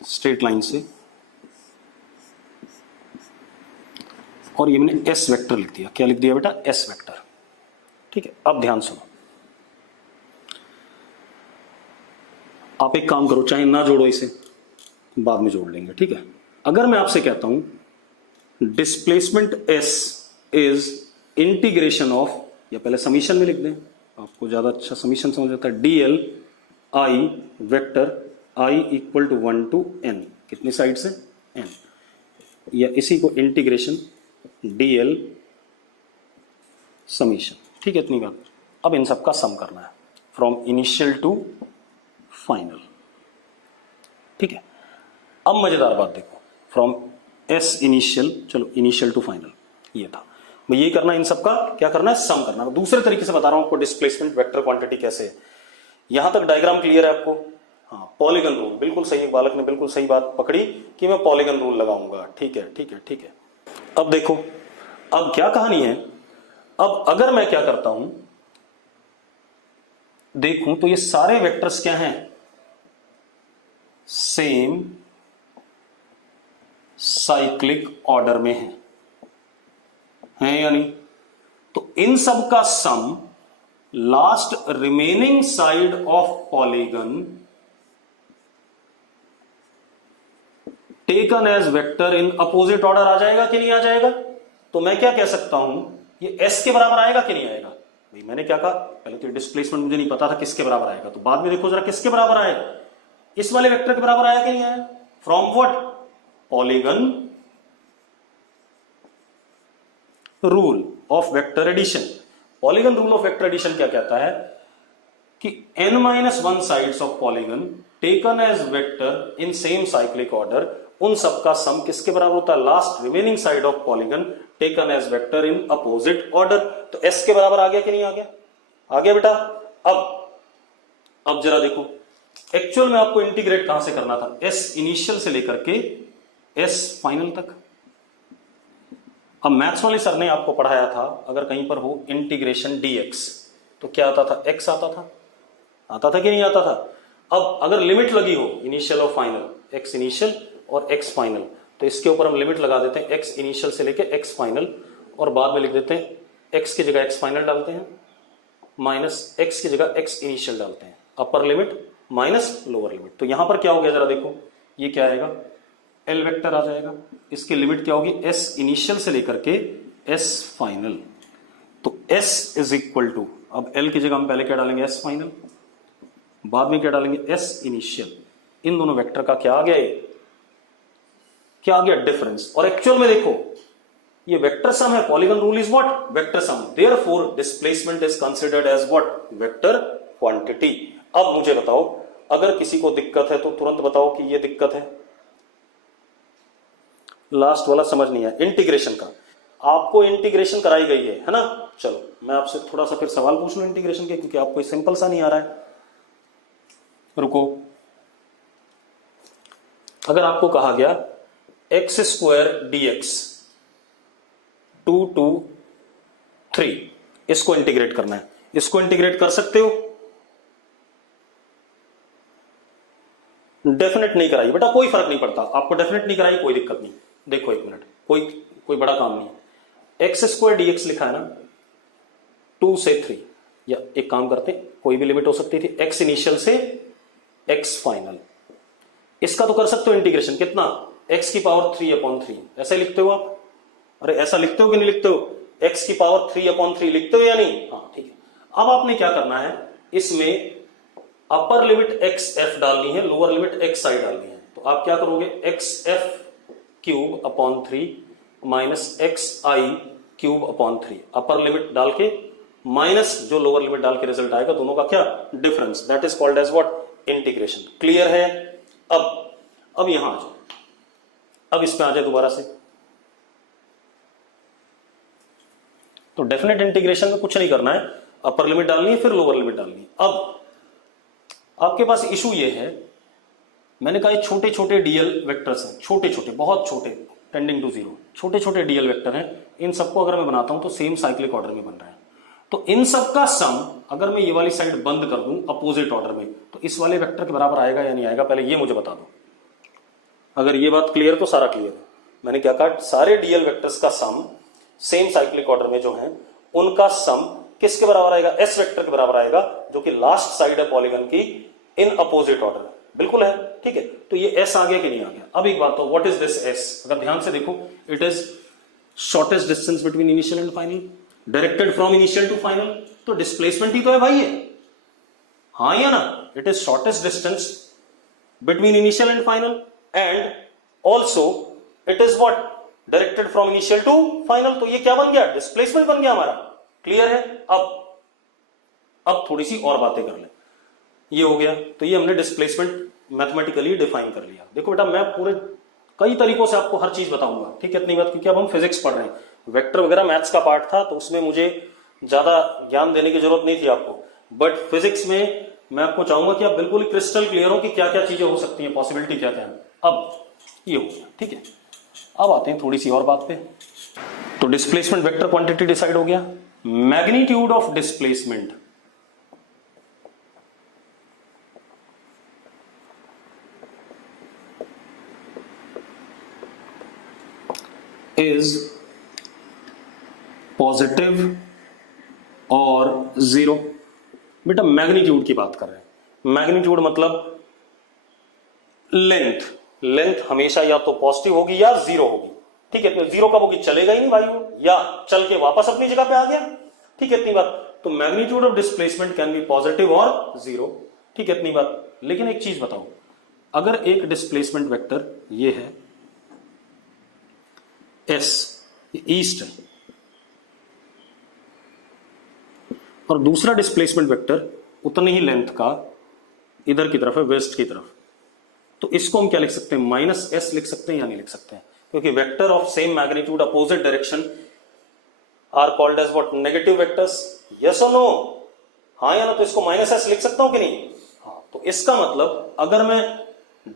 स्ट्रेट लाइन से, और ये मैंने एस वेक्टर लिख दिया। क्या लिख दिया बेटा, एस वेक्टर। ठीक है, अब ध्यान सुनो, आप एक काम करो, चाहे ना जोड़ो इसे, बाद में जोड़ लेंगे। ठीक है, अगर मैं आपसे कहता हूं displacement S is integration of, या पहले समीशन में लिख दें, आपको ज्यादा अच्छा समीशन समझ आता है, dl i vector i equal to 1 to n, कितनी साइड से, n, या इसी को इंटीग्रेशन dl समीशन। ठीक है, इतनी बात। अब इन सबका सम करना है फ्रॉम इनिशियल टू फाइनल। ठीक है, अब मजेदार बात देखो, फ्रॉम एस इनिशियल, चलो इनिशियल टू फाइनल ये था, मैं ये करना, इन सबका क्या करना है, सम करना। दूसरे तरीके से बता रहा हूं आपको डिस्प्लेसमेंट वेक्टर क्वांटिटी कैसे है। यहां तक डायग्राम क्लियर है आपको, हाँ, पॉलीगन रूल, बिल्कुल सही, बालक ने बिल्कुल सही बात पकड़ी कि मैं पॉलीगन रूल लगाऊंगा। ठीक है ठीक है ठीक है। अब देखो, अब क्या कहानी है, अब अगर मैं क्या करता हूं, देखूं तो ये सारे वेक्टर्स क्या हैं, सेम साइक्लिक ऑर्डर में हैं या नहीं, तो इन सब का sum last remaining side of polygon taken as vector in opposite order आ जाएगा कि नहीं आ जाएगा? तो मैं क्या कह सकता हूं, ये एस के बराबर आएगा कि नहीं आएगा? भाई मैंने क्या कहा, पहले तो डिस्प्लेसमेंट मुझे नहीं पता था किसके बराबर आएगा, तो बाद में देखो जरा किसके बराबर आएगा, इस वाले वेक्टर के बराबर आया कि नहीं आया? From what? Polygon rule of vector addition. Polygon rule of vector addition क्या कहता है कि n-1 sides of polygon taken as vector in same cyclic order, उन सबका सम किसके बराबर होता है? Last remaining side of polygon taken as vector in opposite order. तो s के बराबर आ गया कि नहीं आ गया? आ गया बेटा। अब जरा देखो, एक्चुअल में आपको इंटीग्रेट कहां से करना था? s इनिशियल से लेकर के s फाइनल तक। अब मैथ्स वाले सर ने आपको पढ़ाया था, अगर कहीं पर हो इंटीग्रेशन dx, तो क्या आता था? x आता था कि नहीं आता था? अब अगर लिमिट लगी हो इनिशियल और फाइनल, x इनिशियल और x फाइनल, तो इसके ऊपर हम लिमिट लगा देते हैं x इनिशियल से लेके x फाइनल, और बाद में लिख देते हैं x की जगह x फाइनल डालते हैं माइनस x की जगह x इनिशियल डालते हैं, upper limit minus lower limit. तो यहां पर क्या हो गया जरा देखो, ये क्या आएगा? L वेक्टर आ जाएगा। इसकी लिमिट क्या होगी? S इनिशियल से लेकर के S फाइनल। तो S इज इक्वल टू, अब L की जगह हम पहले क्या डालेंगे? S फाइनल, बाद में क्या डालेंगे? S initial. इन दोनों वेक्टर का क्या आ गया? ये क्या आ गया? डिफरेंस। और एक्चुअल में देखो ये वेक्टर सम है, polygon rule is what? Vector sum. Therefore displacement is considered as what? Vector quantity. अब मुझे बताओ, अगर किसी को दिक्कत है तो तुरंत बताओ कि ये दिक्कत है। लास्ट वाला समझ नहीं आया, इंटीग्रेशन का। आपको इंटीग्रेशन कराई गई है ना? चलो मैं आपसे थोड़ा सा फिर सवाल पूछ लूं इंटीग्रेशन के, क्योंकि आपको सिंपल सा नहीं आ रहा है। रुको, अगर आपको कहा गया एक्स स्क्वायर dx 2 to 3, इसको इंटीग्रेट करना है, इसको इंटीग्रेट कर सकते हो? डेफिनेट नहीं कराई बेटा, कोई फर्क नहीं पड़ता, आपको डेफिनेट नहीं कराई कोई दिक्कत नहीं। देखो एक मिनट, कोई बड़ा काम नहीं है। एक्स स्क्वायर dx लिखा है ना 2 से 3, या एक काम करते, कोई भी लिमिट हो सकती थी, x इनिशियल से x फाइनल। इसका तो कर सकते हो इंटीग्रेशन, कितना? x की पावर 3/3, ऐसा लिखते हो आप? अरे ऐसा लिखते हो कि नहीं लिखते हो? x की पावर 3/3 लिखते हो या नहीं? हाँ ठीक है। अब आपने क्या करना है, इसमें अपर लिमिट xf डालनी है, लोअर लिमिट xi डालनी है। तो आप क्या करोगे? xf³/3 minus xi³/3, upper limit डाल के माइनस जो लोअर लिमिट डाल के रिजल्ट आएगा, दोनों का क्या? Difference. That is called as what? Integration. Clear है? अब यहां आ जाओ, अब इस पे आ जाए दोबारा से। तो डेफिनेट इंटीग्रेशन में कुछ नहीं करना है, अपर लिमिट डालनी है फिर लोअर लिमिट डालनी है। अब आपके पास इशू ये है, मैंने कहा ये छोटे छोटे डीएल वेक्टर्स हैं, छोटे छोटे, बहुत छोटे, टेंडिंग टू 0, छोटे छोटे डीएल वेक्टर हैं। इन सबको अगर मैं बनाता हूं तो सेम साइक्लिक ऑर्डर में बन रहा है। तो इन सब का सम अगर मैं ये वाली साइड बंद कर दूं अपोजिट ऑर्डर में, तो इस वाले वेक्टर के बराबर आएगा या नहीं आएगा? पहले ये मुझे बता दो। अगर ये बात क्लियर तो सारा क्लियर है। मैंने क्या कहा? सारे डीएल वेक्टर्स का सम सेम साइक्लिक ऑर्डर में जो है उनका सम किसके बराबर आएगा? एस वेक्टर के बराबर आएगा, जो कि लास्ट साइड है पॉलीगन की, इन अपोजिट ऑर्डर। बिल्कुल है, ठीक है। तो ये एस आ गया कि नहीं आ गया? अब एक बात, तो व्हाट इज दिस एस? अगर ध्यान से देखो, it is shortest distance between initial and final, directed from initial to final. तो डिस्प्लेसमेंट ही तो है भाई ये, हाँ या ना? It is shortest distance between initial and final, and also it is what? Directed from initial to final. तो ये क्या बन गया? डिस्प्लेसमेंट बन गया हमारा। क्लियर है? अब थोड़ी सी और बातें कर ले। ये हो गया, तो ये हमने डिस्प्लेसमेंट मैथमेटिकली डिफाइन कर लिया। देखो बेटा, मैं पूरे कई तरीकों से आपको हर चीज बताऊंगा, ठीक है? इतनी बात, क्योंकि अब हम फिजिक्स पढ़ रहे हैं, वेक्टर वगैरह मैथ्स का पार्ट था, तो उसमें मुझे ज्यादा ज्ञान देने की जरूरत नहीं थी आपको। बट फिजिक्स में मैं आपको चाहूंगा कि आप बिल्कुल क्रिस्टल क्लियर हो कि क्या क्या चीजें हो सकती हैं, पॉसिबिलिटी क्या क्या है। अब ये हो गया, ठीक है। अब आते हैं थोड़ी सी और बात पे। तो डिस्प्लेसमेंट वेक्टर क्वांटिटी डिसाइड हो गया। Magnitude of displacement is positive और 0। बेटा मैग्नीट्यूड की बात कर रहे हैं। मैग्नीट्यूड मतलब लेंथ, लेंथ हमेशा या तो पॉजिटिव होगी या जीरो होगी। ठीक है, तो जीरो कब होगी, चलेगा ही नहीं भाई वो, या चल के वापस अपनी जगह पे आ गया। ठीक है, इतनी बात। तो magnitude of displacement can be positive और जीरो। ठीक है, इतनी बात। लेकिन एक चीज बताओ, अगर एक डिस्प्लेसमेंट वेक्टर ये है एस, ईस्ट है, और दूसरा डिस्प्लेसमेंट वेक्टर उतनी ही लेंथ का इधर की तरफ है, वेस्ट की तरफ, तो इसको हम क्या लिख सकते हैं, माइनस एस लिख सकते हैं या नहीं लिख सकते हैं? क्योंकि vector of same magnitude opposite direction are called as what, negative vectors. Yes और नो, हाँ या ना? तो इसको माइनस एस लिख सकता हूं कि नहीं? हाँ। तो इसका मतलब अगर मैं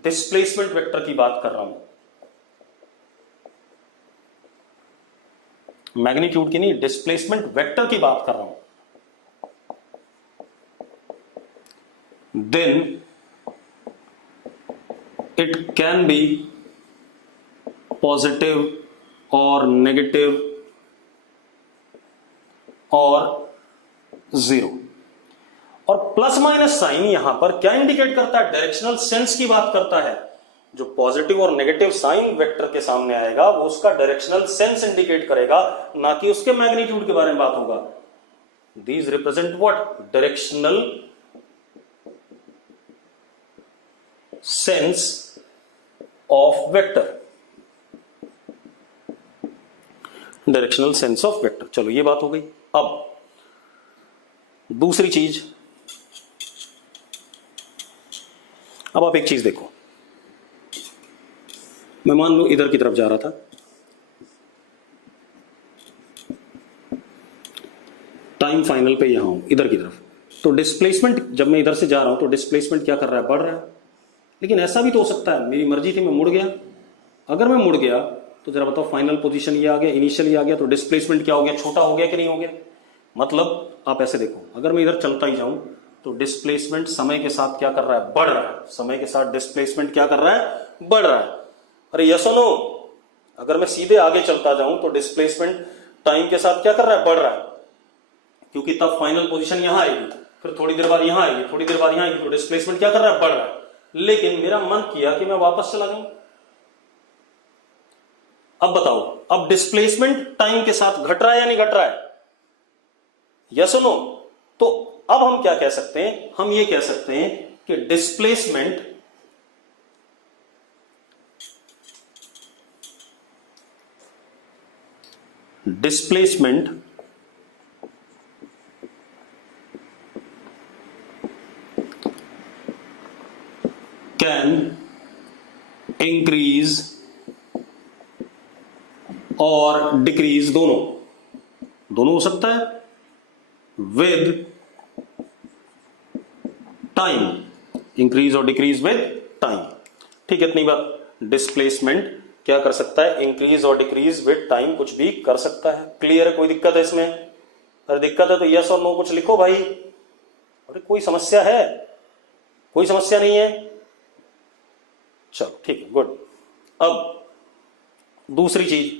डिस्प्लेसमेंट वेक्टर की बात कर रहा हूं, मैग्नीट्यूड की नहीं, डिस्प्लेसमेंट वेक्टर की बात कर रहा हूं, then it can be positive or negative और जीरो। और प्लस माइनस साइन यहां पर क्या इंडिकेट करता है, डायरेक्शनल सेंस की बात करता है। जो पॉजिटिव और नेगेटिव साइन वेक्टर के सामने आएगा वो उसका डायरेक्शनल सेंस इंडिकेट करेगा, ना कि उसके मैग्नीट्यूड के बारे में बात होगा। These represent what, directional sense of vector, directional sense of vector. चलो ये बात हो गई। अब दूसरी चीज, अब आप एक चीज देखो, मैं मान लो इधर की तरफ जा रहा था, टाइम फाइनल पे यहां हूं इधर की तरफ, तो डिस्प्लेसमेंट जब मैं इधर से जा रहा हूं तो डिस्प्लेसमेंट क्या कर रहा है, बढ़ रहा है। लेकिन ऐसा भी तो हो सकता है, मेरी मर्जी थी मैं मुड़ गया। अगर मैं मुड़ गया तो जरा बताओ, फाइनल पोजीशन ये आ गया, इनिशियल ये आ गया, तो डिस्प्लेसमेंट क्या हो गया, छोटा हो गया कि नहीं हो गया? मतलब आप ऐसे देखो, अगर मैं इधर चलता ही जाऊं तो डिस्प्लेसमेंट समय के साथ क्या कर रहा है, बढ़ रहा है। समय के साथ डिस्प्लेसमेंट क्या कर रहा है, बढ़ रहा है। अरे यस और नो, अगर मैं सीधे आगे चलता जाऊं तो डिस्प्लेसमेंट टाइम के साथ क्या कर रहा है, बढ़ रहा है, क्योंकि तब फाइनल पोजीशन यहां आएगी, फिर थोड़ी देर बाद यहां आएगी, थोड़ी देर बाद यहां आएगी, तो डिस्प्लेसमेंट क्या कर रहा है, बढ़ रहा है। लेकिन मेरा मन किया कि मैं वापस चला जाऊं। अब बताओ, अब डिस्प्लेसमेंट टाइम के साथ घट रहा है या नहीं घट रहा है? यस और नो? तो अब हम क्या कह सकते हैं, हम ये कह सकते हैं कि डिस्प्लेसमेंट कैन इंक्रीज और डिक्रीज, दोनों हो सकता है, विद टाइम, इंक्रीज और डिक्रीज विद टाइम। ठीक है, इतनी बात। डिस्प्लेसमेंट क्या कर सकता है, इंक्रीज और डिक्रीज विद टाइम, कुछ भी कर सकता है। क्लियर है? कोई दिक्कत है इसमें? अगर दिक्कत है तो यस और नो कुछ लिखो भाई। अरे कोई समस्या है? कोई समस्या नहीं है? चलो ठीक है, गुड। अब दूसरी चीज,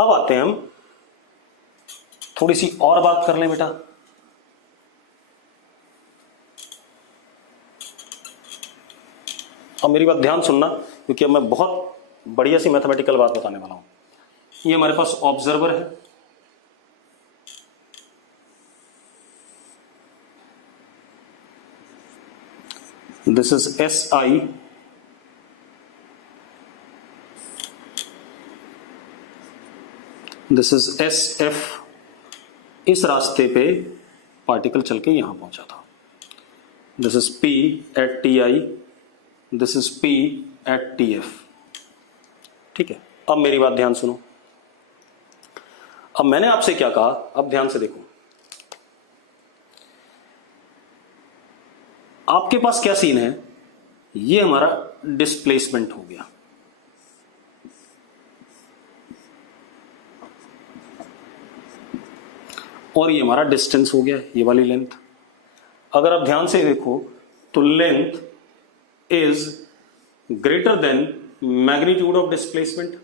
अब आते हैं हम, थोड़ी सी और बात कर लें बेटा। अब मेरी बात ध्यान सुनना, क्योंकि अब मैं बहुत बढ़िया सी मैथमेटिकल बात बताने वाला हूं। ये हमारे पास ऑब्जर्वर है, this is S I, this is S F. इस रास्ते पे पार्टिकल चल के यहां पहुंचा था। This is P at T I, this is P at T F. ठीक है, अब मेरी बात ध्यान सुनो। अब मैंने आपसे क्या कहा, अब ध्यान से देखो। आपके पास क्या सीन है, ये हमारा डिस्प्लेसमेंट हो गया, और ये हमारा डिस्टेंस हो गया, ये वाली लेंथ। अगर आप ध्यान से देखो तो length is greater then magnitude of displacement,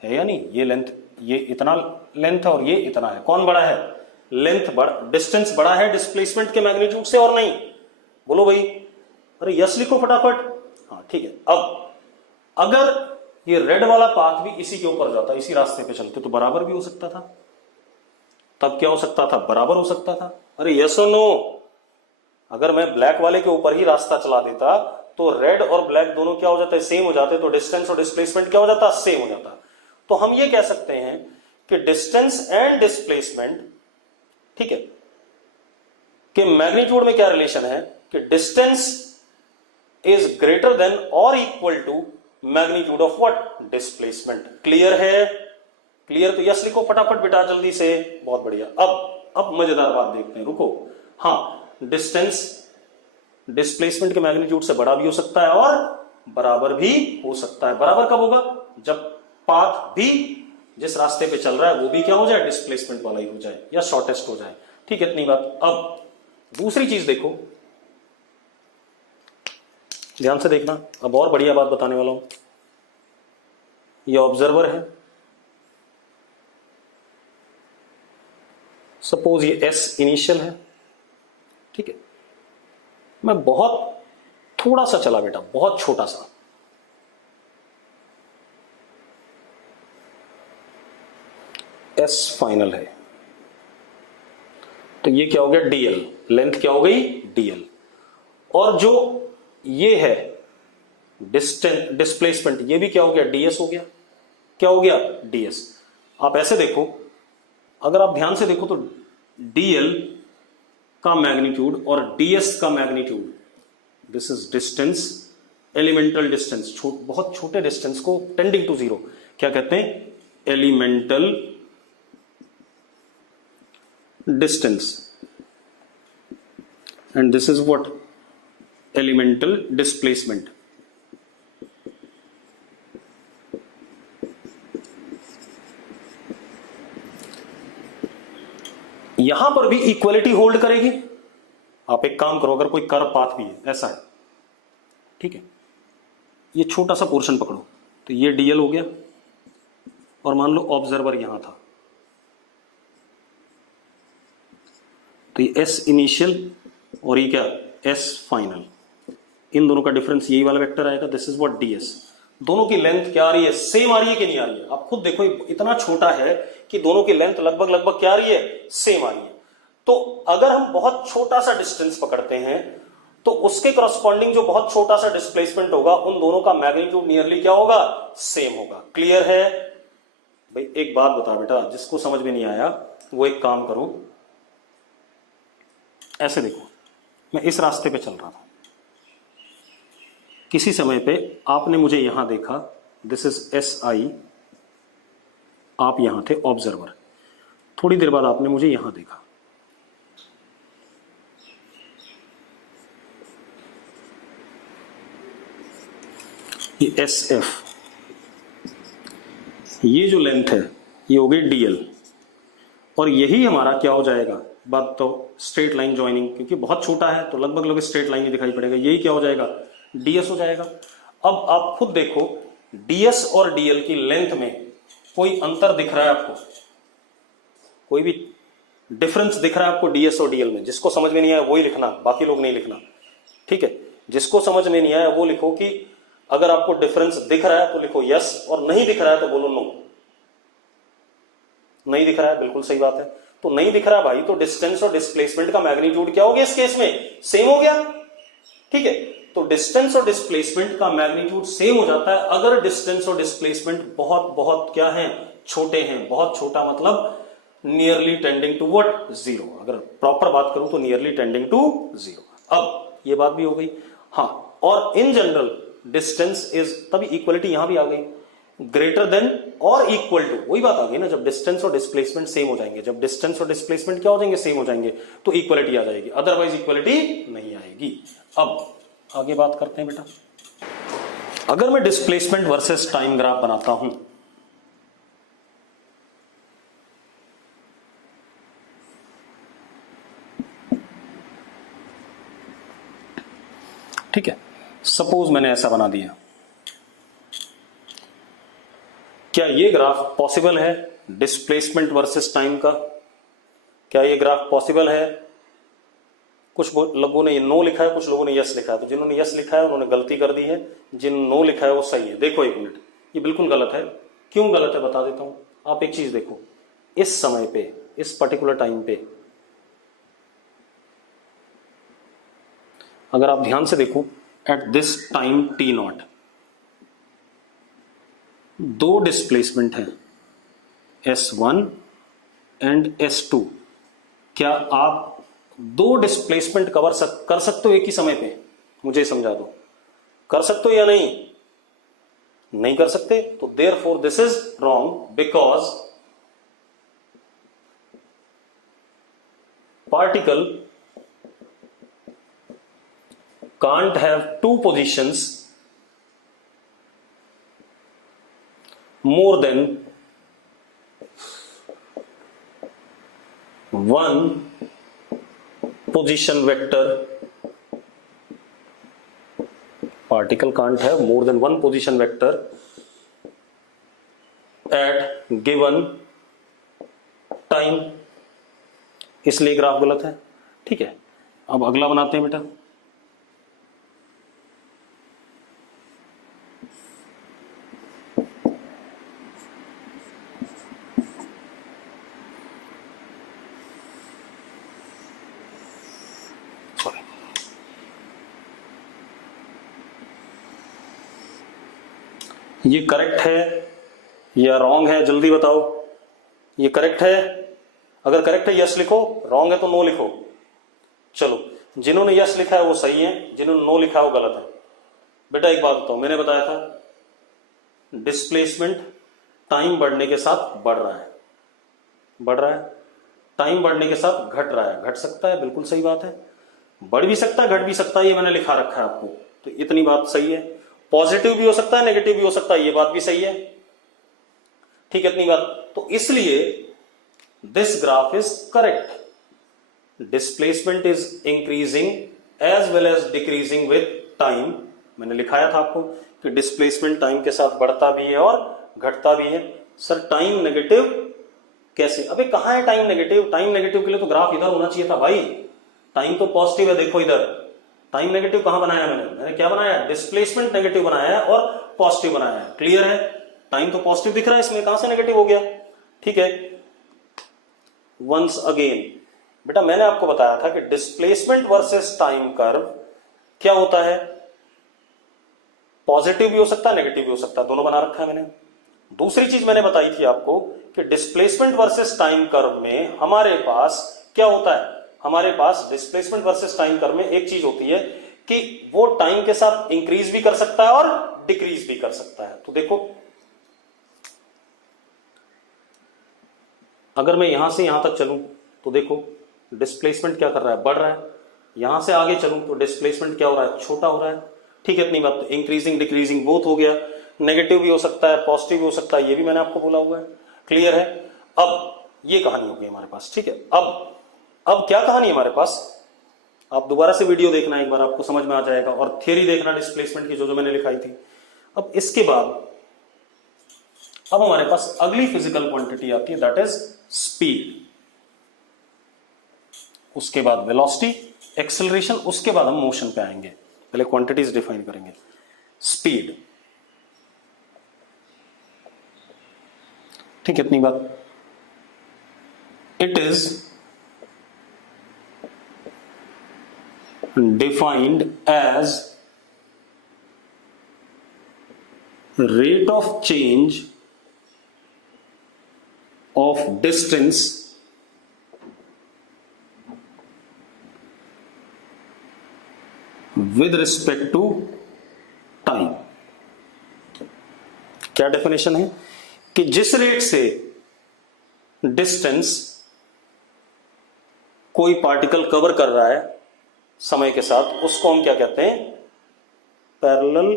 है या नहीं? ये लेंथ, ये इतना लेंथ है और ये इतना है, कौन बड़ा है? लेंथ बड़ा, डिस्टेंस बड़ा है डिस्प्लेसमेंट के मैग्नीट्यूड से और नहीं? बोलो भाई। अरे यस लिखो फटाफट। हाँ ठीक है। अब अगर ये रेड वाला पाथ भी इसी के ऊपर जाता, इसी रास्ते पे चलते, तो बराबर भी हो सकता था। तब क्या हो सकता था? बराबर हो सकता था। अरे यस और नो? अगर मैं ब्लैक वाले के ऊपर ही रास्ता चला देता तो रेड और ब्लैक दोनों क्या हो जाते? सेम हो जाते। तो डिस्टेंस और डिस्प्लेसमेंट क्या हो जाता? सेम हो जाता। तो हम ये कह सकते हैं कि डिस्टेंस एंड डिस्प्लेसमेंट, ठीक है, कि मैग्नीट्यूड में क्या रिलेशन है कि डिस्टेंस इज ग्रेटर देन और equal to magnitude of what? Displacement. Clear है? क्लियर? तो यस लिखो फटाफट बेटा जल्दी से। बहुत बढ़िया। अब मजेदार बात देखते हैं, रुको। हाँ, डिस्टेंस डिस्प्लेसमेंट के मैग्नीट्यूड से बड़ा भी हो सकता है और बराबर भी हो सकता है। बराबर कब होगा? जब पाथ भी जिस रास्ते पे चल रहा है वो भी क्या हो जाए? डिस्प्लेसमेंट वाला ही हो जाए या शॉर्टेस्ट हो जाए। ठीक है, इतनी बात। अब दूसरी चीज देखो, ध्यान से देखना। अब और बढ़िया बात बताने वाला हूं। ये ऑब्जर्वर है, सपोज ये एस इनिशियल है, ठीक है। मैं बहुत थोड़ा सा चला बेटा, बहुत छोटा सा, एस फाइनल है, तो ये क्या हो गया? डीएल। लेंथ क्या हो गई? डीएल। और जो ये है डिस्टेंस डिस्प्लेसमेंट, ये भी क्या हो गया? डीएस हो गया। क्या हो गया? डीएस। आप ऐसे देखो, अगर आप ध्यान से देखो तो डीएल का मैग्नीट्यूड और डीएस का magnitude, this is distance, elemental distance, बहुत छोटे डिस्टेंस को टेंडिंग टू जीरो क्या कहते हैं? Elemental distance. And this is what? Elemental displacement. यहां पर भी इक्वलिटी होल्ड करेगी। आप एक काम करो, अगर कोई कर्व पाथ भी है, ऐसा है, ठीक है, ये छोटा सा पोर्शन पकड़ो, तो ये डीएल हो गया, और मान लो ऑब्जर्वर यहां था, तो ये एस इनिशियल और ये क्या? S final. इन दोनों का डिफरेंस यही वाला वेक्टर आएगा, दिस इज व्हाट? डीएस। दोनों की लेंथ क्या आ रही है? सेम आ रही है कि नहीं आ रही है? आप खुद देखो, इतना छोटा है कि दोनों की लेंथ लगभग लगभग क्या आ रही है? सेम आ रही है। तो अगर हम बहुत छोटा सा डिस्टेंस पकड़ते हैं तो उसके करस्पॉन्डिंग जो बहुत छोटा सा डिस्प्लेसमेंट होगा, उन दोनों का मैग्नीट्यूड नियरली क्या होगा? सेम होगा। क्लियर है भाई? एक बात बता बेटा, जिसको समझ में नहीं आया वो एक काम करो, ऐसे देखो, मैं इस रास्ते पे चल रहा था, किसी समय पे आपने मुझे यहां देखा, दिस इज एस आई, आप यहां थे ऑब्जर्वर, थोड़ी देर बाद आपने मुझे यहां देखा, ये एस एफ, ये जो लेंथ है ये हो गई डीएल, और यही हमारा क्या हो जाएगा? बात तो स्ट्रेट लाइन ज्वाइनिंग, क्योंकि बहुत छोटा है तो लगभग लगभग स्ट्रेट लाइन ही दिखाई पड़ेगा, यही क्या हो जाएगा? डीएस हो जाएगा। अब आप खुद देखो, डीएस और डीएल की लेंथ में कोई अंतर दिख रहा है आपको? कोई भी डिफरेंस दिख रहा है आपको डीएस और डीएल में? जिसको समझ में नहीं आया वही लिखना, बाकी लोग नहीं लिखना, ठीक है। जिसको समझ में नहीं आया वो लिखो कि अगर आपको डिफरेंस दिख रहा है तो लिखो यस, और नहीं दिख रहा है तो बोलो नो। नहीं दिख रहा है, बिल्कुल सही बात है। तो नहीं दिख रहा भाई, तो डिस्टेंस और डिस्प्लेसमेंट का मैग्नीट्यूड क्या हो गया इस केस में? सेम हो गया, ठीक है। तो डिस्टेंस और डिस्प्लेसमेंट का मैग्नीट्यूड सेम हो जाता है अगर डिस्टेंस और डिस्प्लेसमेंट बहुत बहुत क्या है? छोटे हैं। बहुत छोटा मतलब nearly tending to what? Zero. अगर प्रॉपर बात करूं तो नियरली टेंडिंग टू जीरो। अब ये बात भी हो गई। हाँ, और इन जनरल डिस्टेंस इज, तभी इक्वलिटी यहां भी आ गई, ग्रेटर देन और इक्वल टू, वही बात आ गई ना, जब डिस्टेंस और डिस्प्लेसमेंट सेम हो जाएंगे, जब डिस्टेंस और डिस्प्लेसमेंट क्या हो जाएंगे? सेम हो जाएंगे, तो इक्वलिटी आ जाएगी, अदरवाइज इक्वलिटी नहीं आएगी। अब आगे बात करते हैं बेटा। अगर मैं डिस्प्लेसमेंट वर्सेस टाइम ग्राफ बनाता हूं, ठीक है, सपोज मैंने ऐसा बना दिया, क्या ये ग्राफ पॉसिबल है डिस्प्लेसमेंट वर्सेस टाइम का? क्या ये ग्राफ पॉसिबल है? कुछ लोगों ने नो लिखा है, कुछ लोगों ने यस लिखा है, तो जिन्होंने यस लिखा है उन्होंने गलती कर दी है, जिन्होंने नो लिखा है वो सही है। देखो एक मिनट, ये बिल्कुल गलत है। क्यों गलत है बता देता हूं। आप एक चीज देखो, इस समय पे, इस पर्टिकुलर टाइम पे अगर आप ध्यान से देखो, at this time T not दो डिस्प्लेसमेंट है, S1 एंड S2। क्या आप दो डिस्प्लेसमेंट कर सकते हो एक ही समय पे? मुझे समझा दो, कर सकते हो या नहीं? नहीं कर सकते। तो therefore this is wrong, because particle can't have two positions more than one position vector. Particle can't have more than one position vector at given time. इसलिए ग्राफ गलत है। ठीक है, अब अगला बनाते हैं बेटा। ये करेक्ट है या रॉन्ग है, जल्दी बताओ। ये करेक्ट है? अगर करेक्ट है यस लिखो, रॉन्ग है तो नो लिखो। चलो, जिन्होंने यस लिखा है वो सही है, जिन्होंने नो लिखा है वो गलत है। बेटा एक बात बताओ, मैंने बताया था डिस्प्लेसमेंट टाइम बढ़ने के साथ बढ़ रहा है, बढ़ रहा है, टाइम बढ़ने के साथ घट रहा है, घट सकता है, बिल्कुल सही बात है। बढ़ भी सकता है, घट भी सकता है, ये मैंने लिखा रखा है आपको, तो इतनी बात सही है। पॉजिटिव भी हो सकता है, नेगेटिव भी हो सकता है, ये बात भी सही है। ठीक है, इतनी बात। तो इसलिए this graph is correct. Displacement is increasing as well as decreasing with time. मैंने लिखाया था आपको कि डिस्प्लेसमेंट टाइम के साथ बढ़ता भी है और घटता भी है। सर टाइम नेगेटिव कैसे? अबे कहां है टाइम नेगेटिव? टाइम नेगेटिव के लिए तो ग्राफ इधर होना चाहिए था भाई। टाइम तो पॉजिटिव है, देखो इधर। टाइम नेगेटिव कहां बनाया मैंने क्या बनाया? डिस्प्लेसमेंट नेगेटिव बनाया है और पॉजिटिव बनाया है। क्लियर है? टाइम तो पॉजिटिव दिख रहा है, इसमें कहां से नेगेटिव हो गया? ठीक है, वंस अगेन बेटा मैंने आपको बताया था कि डिस्प्लेसमेंट वर्सेस टाइम कर्व क्या होता है? पॉजिटिव भी हो सकता है, नेगेटिव भी हो सकता है, दोनों बना रखा है मैंने। दूसरी चीज मैंने बताई थी आपको कि डिस्प्लेसमेंट वर्सेस टाइम कर्व में हमारे पास क्या होता है? हमारे पास डिस्प्लेसमेंट वर्सेस टाइम कर्व में एक चीज होती है कि वो टाइम के साथ इंक्रीज भी कर सकता है और डिक्रीज भी कर सकता है। तो देखो, अगर मैं यहां से यहां तक चलूं तो देखो डिस्प्लेसमेंट क्या कर रहा है? बढ़ रहा है। यहां से आगे चलूं तो डिस्प्लेसमेंट क्या हो रहा है? छोटा हो रहा है। ठीक है, इतनी बात। तो इंक्रीजिंग डिक्रीजिंग बोथ हो गया। नेगेटिव भी हो सकता है, पॉजिटिव भी हो सकता है, ये भी मैंने आपको बोला हुआ है। क्लियर है? अब ये कहानी हो गई हमारे पास। ठीक है, अब क्या कहानी है हमारे पास? आप दोबारा से वीडियो देखना, एक बार आपको समझ में आ जाएगा, और थियरी देखना डिस्प्लेसमेंट की जो मैंने लिखाई थी। अब इसके बाद अब हमारे पास अगली फिजिकल क्वांटिटी आती है, दैट इज स्पीड। उसके बाद वेलोसिटी, एक्सेलरेशन, उसके बाद हम मोशन पे आएंगे। पहले क्वांटिटीज डिफाइन करेंगे। स्पीड, ठीक है, इतनी बात। It is defined as rate of change of distance with respect to time। क्या डेफिनेशन है कि जिस रेट से डिस्टेंस कोई पार्टिकल कवर कर रहा है समय के साथ, उसको हम क्या कहते हैं? पैरेलल,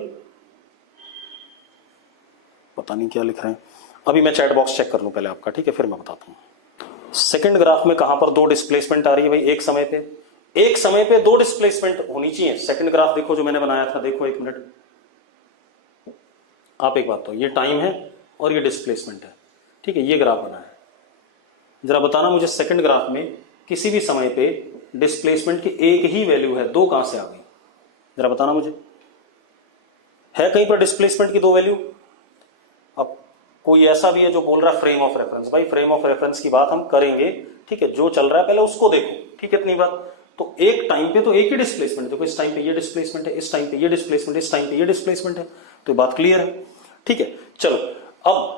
पता नहीं क्या लिख रहे हैं। अभी मैं चैट बॉक्स चेक कर लूं पहले आपका, ठीक है, फिर मैं बताता हूं। सेकंड ग्राफ में कहां पर दो डिस्प्लेसमेंट आ रही है भाई? एक समय पे दो डिस्प्लेसमेंट होनी चाहिए। सेकंड ग्राफ देखो जो मैंने बनाया था, देखो एक मिनट। आप एक बात तो, ये टाइम है और ये डिस्प्लेसमेंट है, ठीक है, ये ग्राफ बना है। जरा बताना मुझे सेकंड ग्राफ में किसी भी समय पे डिस्प्लेसमेंट की एक ही वैल्यू है, दो कहां से आ गई जरा बताना मुझे, है कहीं पर डिस्प्लेसमेंट की दो वैल्यू? अब कोई ऐसा भी है जो बोल रहा है फ्रेम ऑफ रेफरेंस, भाई फ्रेम ऑफ रेफरेंस की बात हम करेंगे, ठीक है, जो चल रहा है पहले उसको देखो, ठीक है, इतनी बात। तो एक टाइम पे तो एक ही डिस्प्लेसमेंट, देखो इस टाइम पे ये डिस्प्लेसमेंट है, इस टाइम पे ये डिस्प्लेसमेंट है, इस टाइम पे ये डिस्प्लेसमेंट है, तो बात क्लियर है, ठीक है। चलो अब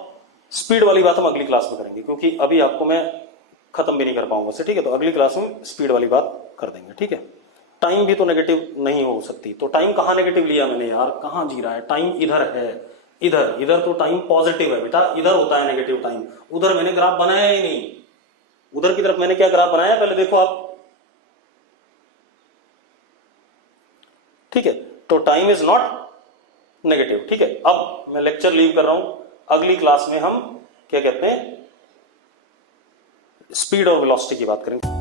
स्पीड वाली बात हम अगली क्लास में करेंगे, क्योंकि अभी आपको मैं खत्म भी नहीं कर पाऊंगा से, ठीक है, तो अगली क्लास में स्पीड वाली बात कर देंगे, ठीक है। टाइम भी तो नेगेटिव नहीं हो सकती, तो टाइम कहां नेगेटिव लिया मैंने यार, कहां जी रहा है टाइम, इधर है, इधर, इधर तो टाइम पॉजिटिव है बेटा, इधर होता है नेगेटिव टाइम, उधर मैंने ग्राफ बनाया ही नहीं, उधर की तरफ मैंने क्या ग्राफ बनाया पहले देखो आप, ठीक है, तो टाइम इज नॉट नेगेटिव, ठीक है। अब मैं लेक्चर लीव कर रहा हूं, अगली क्लास में हम क्या कहते हैं स्पीड और वेलोसिटी की बात करेंगे।